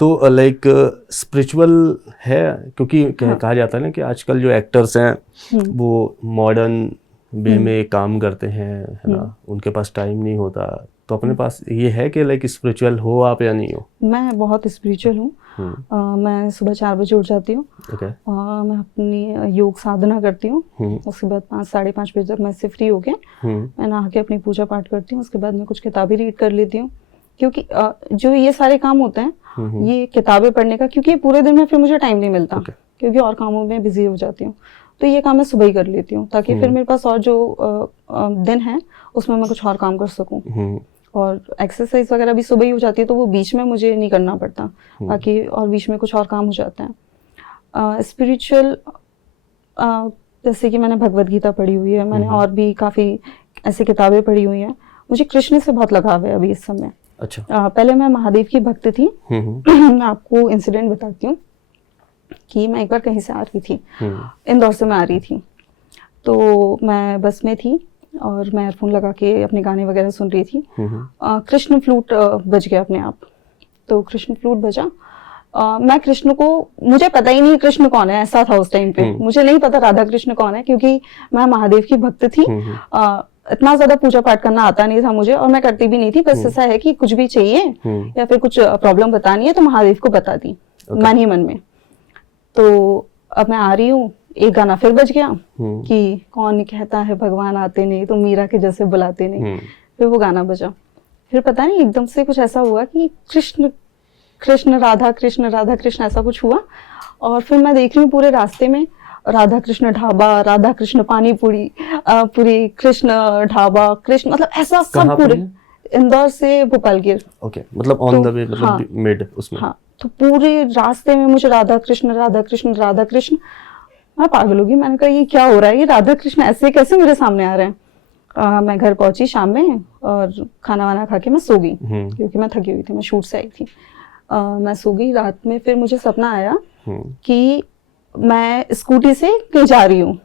तो like spiritual है, क्योंकि कहा जाता है ना कि आजकल जो एक्टर्स हैं वो मॉडर्न वे में काम करते हैं, है ना, उनके पास टाइम नहीं होता। तो अपने पास ये है कि लाइक स्पिरिचुअल हो आप या नहीं हो? मैं बहुत स्पिरिचुअल हूँ। मैं सुबह 4 बजे उठ जाती हूँ। मैं अपनी योग साधना करती हूँ। उसके बाद 5 साढ़े 5 बजे तक मैं से फ्री होके मैं नहा के अपनी पूजा पाठ करती हूँ। उसके बाद मैं कुछ किताबें रीड कर लेती हूँ, क्योंकि जो ये सारे काम होते हैं ये किताबें पढ़ने का, क्योंकि पूरे दिन में फिर मुझे टाइम नहीं मिलता, क्योंकि और कामों में बिजी हो जाती हूँ। तो ये काम मैं सुबह ही कर लेती हूँ, ताकि फिर मेरे पास और जो दिन है उसमें मैं कुछ और काम कर सकूँ। और एक्सरसाइज वगैरह भी सुबह ही हो जाती है, तो वो बीच में मुझे नहीं करना पड़ता, बाकी और बीच में कुछ और काम हो जाता है। स्पिरिचुअल जैसे कि मैंने भगवद गीता पढ़ी हुई है, मैंने और भी काफ़ी ऐसी किताबें पढ़ी हुई हैं। मुझे कृष्ण से बहुत लगाव है अभी इस समय। अच्छा। पहले मैं महादेव की भक्त थी। मैं आपको इंसिडेंट बताती हूँ कि मैं एक बार कहीं से आ रही थी, इंदौर से मैं आ रही थी, तो मैं बस में थी और मैं ईयरफोन लगा के अपने गाने वगैरह सुन रही थी। कृष्ण फ्लूट बज गया अपने आप। तो कृष्ण फ्लूट बजा। मैं कृष्ण को, मुझे पता ही नहीं कृष्ण कौन है, ऐसा था उस टाइम पे। मुझे नहीं पता राधा कृष्ण कौन है, क्योंकि मैं महादेव की भक्त थी। इतना ज्यादा पूजा पाठ करना आता नहीं था मुझे, और मैं करती भी नहीं थी। बस ऐसा है कि कुछ भी चाहिए या फिर कुछ प्रॉब्लम बतानी है तो महादेव को बता दी, मन ही मन में। तो अब मैं आ रही हूँ, एक गाना फिर बज गया कि कौन कहता है भगवान आते नहीं, तो मीरा के जैसे बुलाते नहीं। फिर वो गाना बजा। फिर पता नहीं एकदम से कुछ ऐसा हुआ कि कृष्ण कृष्ण राधा कृष्ण ऐसा कुछ हुआ। और फिर मैं देख रही हूँ पूरे रास्ते में राधा कृष्ण ढाबा, राधा कृष्ण पानी पूरी, पूरी कृष्ण ढाबा, कृष्ण, मतलब ऐसा सब पूरे इंदौर से भोपालगिर। ओके, मतलब ऑन द वे, मतलब मिड उसमें। हाँ, तो पूरे रास्ते में मुझे राधा कृष्ण राधा कृष्ण राधा कृष्ण। मैं पागल होगी, मैंने कहा ये क्या हो रहा है, ये राधा कृष्ण ऐसे कैसे मेरे सामने आ रहे हैं। मैं घर पहुंची शाम में और खाना वाना खा के मैं सो गई, क्योंकि मैं थकी हुई थी, मैं शूट से आई थी। मैं सो गई। रात में फिर मुझे सपना आया कि मैं स्कूटी से कहीं जा रही हूँ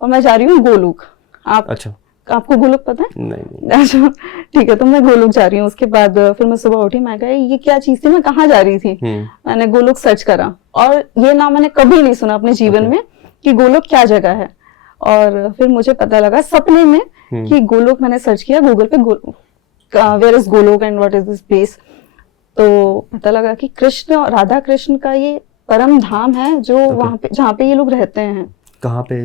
और मैं जा रही हूँ गोलोक। अच्छा, आपको गोलोक पता है? नहीं। अच्छा, ठीक है, तो मैं गोलोक जा रही हूँ। उसके बाद फिर मैं सुबह उठी, मैं कहा ये क्या चीज थी, मैं कहाँ जा रही थी। मैंने गोलोक सर्च करा, और ये नाम मैंने कभी नहीं सुना अपने जीवन में कि गोलोक क्या जगह है। और फिर मुझे पता लगा सपने में कि गोलोक, मैंने सर्च किया गूगल पे, where is Golok and what is this place. तो पता लगा कि कृष्ण और राधा कृष्ण का ये परम धाम है, जो वहां पे, जहाँ पे ये लोग रहते हैं। कहाँ पे?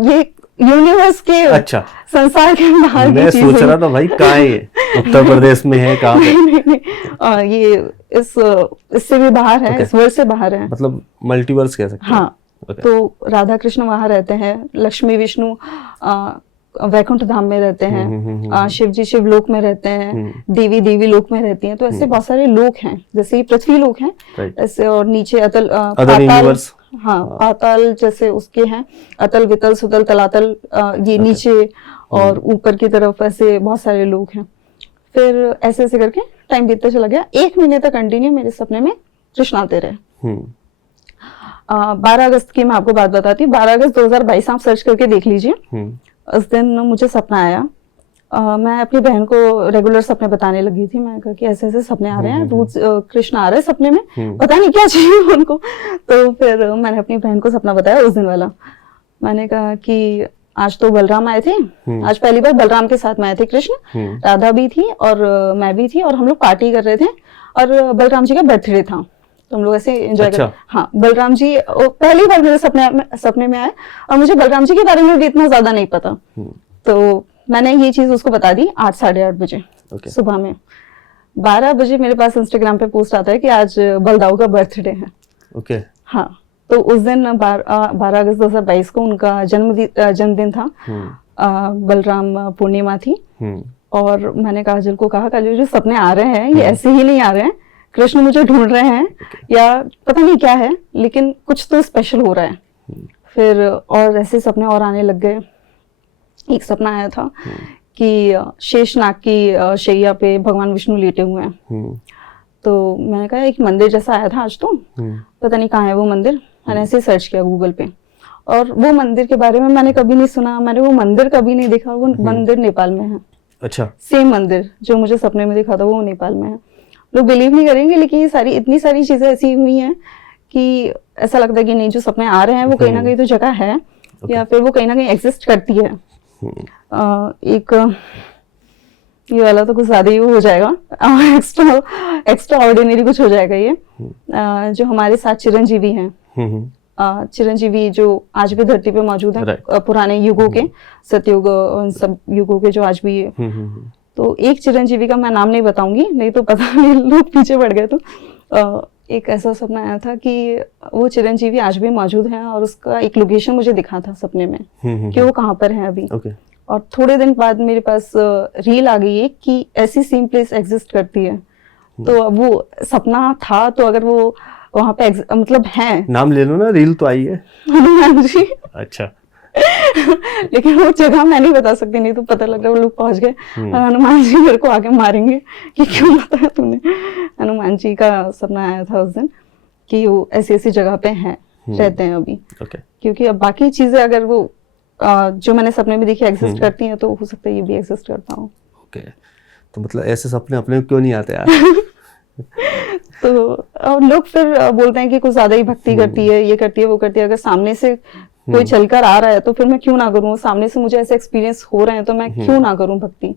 ये यूनिवर्स के, अच्छा, संसार के बाहर की चीज़ है। मैं सोच रहा था भाई कहाँ है ये, उत्तर प्रदेश में है, कहाँ पे? नहीं, ये इससे भी बाहर है, इस वर्ल्ड से बाहर है, मतलब मल्टीवर्स कह सकते हैं। हाँ। तो राधा कृष्ण वहां रहते हैं, लक्ष्मी विष्णु वैकुंठ धाम में रहते हैं, शिव जी शिवलोक में रहते हैं, देवी देवी लोक में रहती हैं। तो ऐसे बहुत सारे लोक हैं, जैसे पृथ्वी लोक हैं ऐसे, और नीचे अतल पाताल, हाँ, पाताल जैसे उसके हैं, अतल वितल सुतल तलातल, ये नीचे, और ऊपर की तरफ ऐसे बहुत सारे लोग हैं। फिर ऐसे ऐसे करके टाइम बीतता चला गया। 1 महीने तक कंटिन्यू मेरे सपने में कृष्ण आते रहे। 12 अगस्त की मैं आपको बात बताती हूँ। 12 अगस्त 2022 आप सर्च करके देख लीजिए। उस दिन मुझे सपना आया। मैं अपनी बहन को रेगुलर सपने बताने लगी थी। मैं कहा कि ऐसे ऐसे सपने आ रहे हैं, रोज कृष्ण आ रहे हैं सपने में, पता नहीं क्या चाहिए उनको। तो फिर मैंने अपनी बहन को सपना बताया उस दिन वाला। मैंने कहा कि आज तो बलराम आए थे, आज पहली बार बलराम के साथ में आए थे कृष्ण, राधा भी थी और मैं भी थी, और हम लोग पार्टी कर रहे थे, और बलराम जी का बर्थडे था, तो हम लोग ऐसे एंजॉय कर। हाँ, बलराम जी पहली बार मेरे सपने में आए, और मुझे बलराम जी के बारे में भी इतना ज्यादा नहीं पता। तो मैंने ये चीज उसको बता दी 8 साढ़े 8 बजे सुबह में। 12 बजे मेरे पास इंस्टाग्राम पे पोस्ट आता है कि आज बलदाऊ का बर्थडे है। हाँ, तो उस दिन 12 अगस्त 2022 को उनका जन्मदिन था। बलराम पूर्णिमा थी। और मैंने काजल को कहा, काजल जो सपने आ रहे हैं ये ऐसे ही नहीं आ रहे हैं, कृष्ण मुझे ढूंढ रहे हैं, या पता नहीं क्या है, लेकिन कुछ तो स्पेशल हो रहा है। फिर और ऐसे सपने और आने लग गए। एक सपना आया था कि शेषनाग की शैया पे भगवान विष्णु लेटे हुए हैं। तो मैंने कहा एक मंदिर जैसा आया था आज तो, पता नहीं कहाँ है वो मंदिर। मैंने ऐसे सर्च किया गूगल पे, और वो मंदिर के बारे में मैंने कभी नहीं सुना, मैंने वो मंदिर कभी नहीं देखा। वो मंदिर नेपाल में है। अच्छा, सेम मंदिर जो मुझे सपने में दिखा था वो नेपाल में है। लोग बिलीव नहीं करेंगे, लेकिन ये सारी इतनी सारी चीजें ऐसी हुई हैं कि ऐसा लगता है कि नहीं, जो सपने आ रहे हैं वो कहीं ना कहीं तो जगह है, या फिर वो कहीं ना कहीं एग्जिस्ट करती है। एक ये वाला तो कुछ ज्यादा ही हो जाएगा, एक्स्ट्रा ऑर्डिनरी कुछ हो जाएगा ये। जो हमारे साथ चिरंजीवी हैं, चिरंजीवी जो आज भी धरती पे मौजूद हैं, पुराने युगों के, सतयुग, उन सब युगों के जो आज भी तो एक चिरंजीवी का मैं नाम नहीं बताऊंगी, नहीं तो पता नहीं लोग पीछे पड़ गए। तो एक ऐसा सपना आया था कि वो चिरंजीवी आज भी मौजूद है, और उसका एक लोकेशन मुझे दिखा था सपने में कि वो कहाँ पर है अभी। और थोड़े दिन बाद मेरे पास रील आ गई है कि ऐसी सेम प्लेस एग्जिस्ट करती है। तो अब वो सपना था, तो अगर वो वहाँ पे मतलब है, नाम ले लो ना, रील तो आई है। हनुमान जी। अच्छा। लेकिन वो जगह मैं नहीं बता सकती, नहीं तो पता लग रहा है वो लोग पहुंच गए और हनुमान जी मेरे को आके मारेंगे कि क्यों बताया तूने। हनुमान जी का सपना आया था उस दिन कि वो ऐसी ऐसी जगह पे हैं, रहते हैं अभी। क्योंकि अब बाकी चीजें अगर वो जो मैंने सपने में देखी एग्जिस्ट करती हैं, तो हो सकता है ये भी एग्जिस्ट करता हूँ। तो मतलब ऐसे सपने अपने क्यों नहीं आते यार? तो और लोग फिर बोलते हैं कि कुछ ज्यादा ही भक्ति करती है, ये करती है, वो करती है। अगर सामने से कोई चलकर आ रहा है तो फिर मैं क्यों ना करूं, सामने से मुझे ऐसे एक्सपीरियंस हो रहे हैं तो मैं क्यों ना करूं भक्ति।